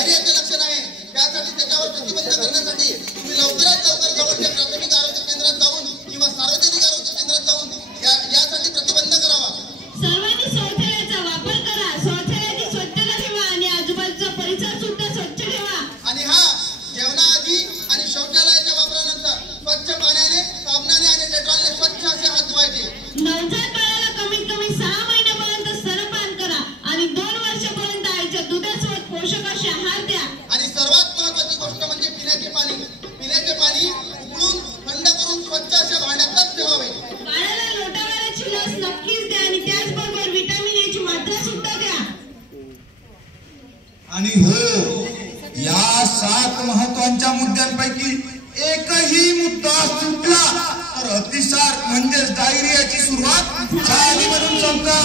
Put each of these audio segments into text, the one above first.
डायरियाचे लक्षण आहे त्यासाठी त्याच्यावर प्रतिबंध करण्यासाठी तुम्ही लवकरात लवकर जवळच्या प्राथमिक आरोग्य केंद्रात जाऊन किंवा सार्वजनिक आरोग्य केंद्रात जाऊन यासाठी प्रतिबंध करावा। सर्वांनी शौचालयाचा वापर करा, शौचालयाची स्वच्छता ठेवा आणि आजूबाजूचा परिसर सुद्धा स्वच्छ ठेवा। आणि हा जेवणाआधी आणि शौचालयाच्या वापरानंतर स्वच्छ पाण्याने, साबणाने आणि डेटॉलने स्वच्छ असे हात धुवायचे। नवजात बाळाला कमीत कमी 6 महिन्यापर्यंत स्तनपान करा आणि 2 वर्षापर्यंत आईच्या दुधासोबत पोषक असे आहार द्या। आणि सर्वात महत्त्वाची गोष्ट म्हणजे पिण्याचे पाणी उकळून थंड करून स्वच्छ अशा भांड्यातच ठेवावे। बाळाला लोटावाल्याची लस नक्कीच द्या आणि त्याचबरोबर व्हिटॅमिन ए ची मात्रा सुद्धा द्या। आणि हो, या 7 महत्त्वाच्या मुद्द्यांपैकी एकही मुद्दा सुटला तर अतिसार म्हणजेच डायरियाची सुरुवात झाली म्हणून समजा।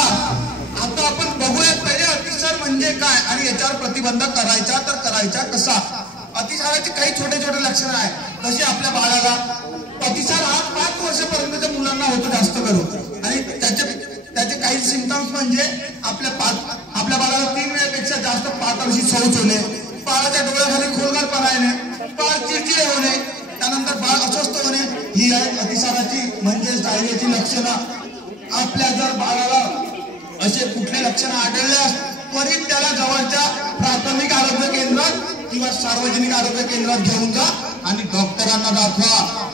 आता आपण बघूयात पहिले अतिसार म्हणजे काय आणि याच्यावर प्रतिबंध करायचा तर करायचा कसा। अतिसाराचे काही छोटे छोटे लक्षण आहे, जसे आपल्या बाळाला अतिसार हा 5 वर्षापर्यंतच्या मुलांना होतो जास्त करून, आणि त्याचे काही सिम्पटम्स म्हणजे आपल्या बाळाला 3 वेळेपेक्षा जास्त पातळशी शौच होणे, बाळाच्या डोळ्याखाली खोलगटपणा येणे, बाळ चिडचिडे होणे, त्यानंतर बाळ अस्वस्थ होणे, ही आहेत अतिसाराची म्हणजेच डायरियाची लक्षणं। आपल्या जर बाळाला असे कुठले लक्षण आढळल्यास त्वरित त्याला जवळच्या प्राथमिक आरोग्य केंद्रात किंवा सार्वजनिक आरोग्य केंद्रात घेऊन जा आणि डॉक्टरांना दाखवा।